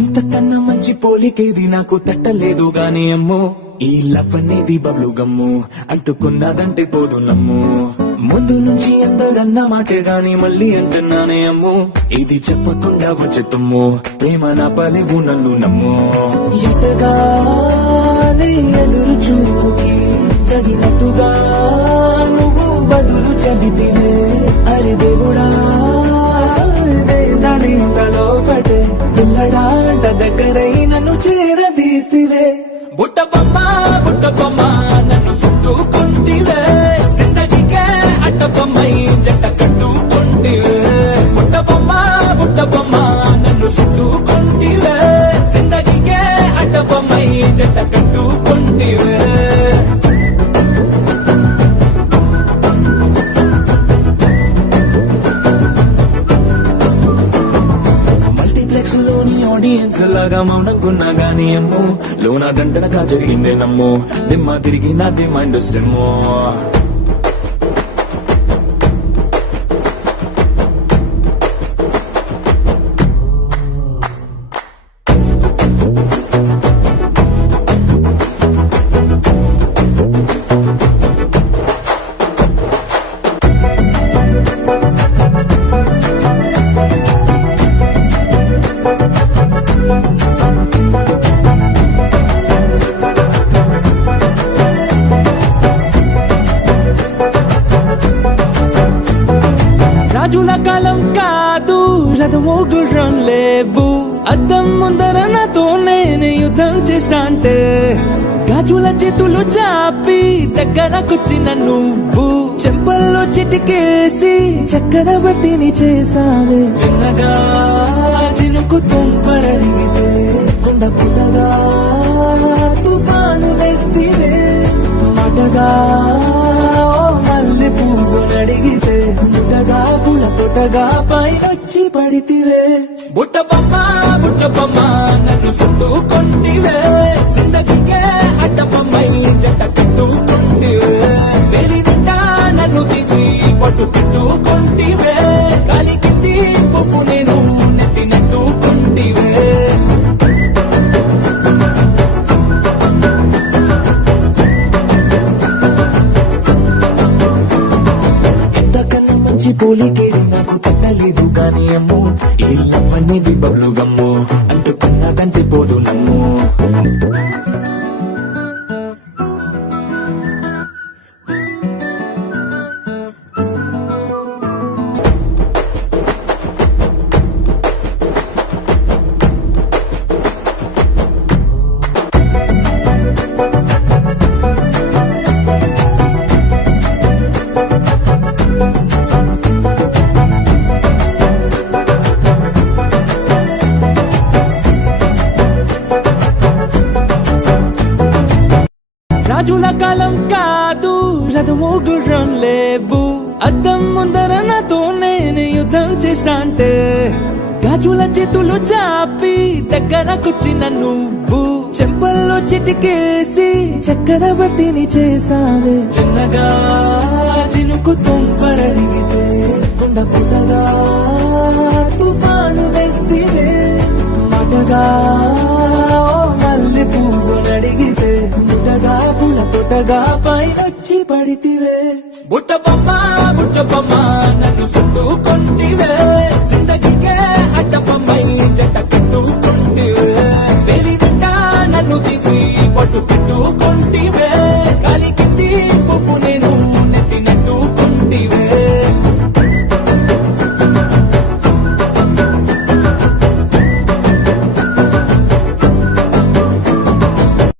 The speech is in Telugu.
ఇంతకన్నా మంచి పోలికేది నాకు తట్టలేదు గాని అమ్మో, ఈ లవ్ అనేది బబ్లు గమ్ము, అంటుకున్నదంటే పోదు నమ్ము. ముందు నుంచి అందరన్న మాటే గాని మళ్ళీ అంటున్నానే అమ్ము, ఇది చెప్పకుండా వచ్చే తుమ్ము, ప్రేమ నా పలివు నన్ను నమ్ము. ఎటగానే ఎదురు చూకి తగినట్టుగా నువ్వు బదులు చెబితివే, అరే దేవుడా దానిలో పడే పిల్లడాంట దగ్గరై నన్ను చేరదీస్తివే. బుట్ట బొమ్మ నన్ను చుట్టుకుంటివే, జిందగీకే అట్ట బొమ్మై జంట కట్టుకుంటివే. బుట్ట బొమ్మ నన్ను చుట్టుకుంటివే, జిందగీకే అట్ట బొమ్మై జంట కట్టుకుంటివే. లోని ఆడియన్స్ లాగా మౌనంకున్నా గానీ అమ్ము, లోన దండనగా జరిగిందే నమ్ము, దిమ్మ తిరిగి నాది మైండ్ సిమ్ము. రాజుల కాలం కాదు, రథము గుర్రం లేవు, అద్దం ముందర నాతో నేను యుద్ధం చేస్తా అంటే, గాజుల చేతులు చాపి దగ్గరకొచ్చిన నువ్వు, చెంపల్లో చిటికేసి చక్రవర్తిని చేసావే. చిన్నగా చినుకు తుంపరడిగితే కొండ పుట్టగా తుఫాను తెస్తివే, మాటగా మల్లె పువ్వు నడిగితే ముద్దగా పుల తొట్టగా పైనొచ్చి పడితివే. బుట్ట బొమ్మ నన్ను చుట్టుకుంటివే, జిందగీకే అడ్డ బొమ్మై జంట కట్టుకుంటివే. వేలి నిండా నన్ను తీసి పట్టు పెట్టుకుంటివే, కాలి కింది పువ్వు నేను నెట్టినట్టుకుంటివే. పోలికేది నాకు తట్టలేదు గాని అమ్ము, ఈ లవ్ అనేది బబ్లు గమ్ము, అంటుకున్నదంటే పోదు నమ్ము. రాజుల కాలం కాదు, రథము గుర్రం లేవు, అద్దం ముందర నాతో నేను యుద్ధం చేస్తా అంటే, గాజుల చేతులు చాపి దగ్గరకొచ్చిన నువ్వు, చెంపల్లో చిటికేసి చక్రవర్తిని చేసావే. చిన్నగా చినుకు తుంపరడిగితే కొండ పుట్టగా తుఫాను తెస్తివే, మాటగా మల్లె పువ్వు నడిగితే ముద్దగా పుల తొట్టగా పైనొచ్చి పడితివే. బుట్ట బొమ్మ నన్ను చుట్టుకుంటివే, జిందగీకే అడ్డ బొమ్మై జంట కట్టుకుంటివే. వేలి నిండా నన్ను తీసి పట్టు పెట్టుకుంటివే, కాలి కింది పువ్వు నేను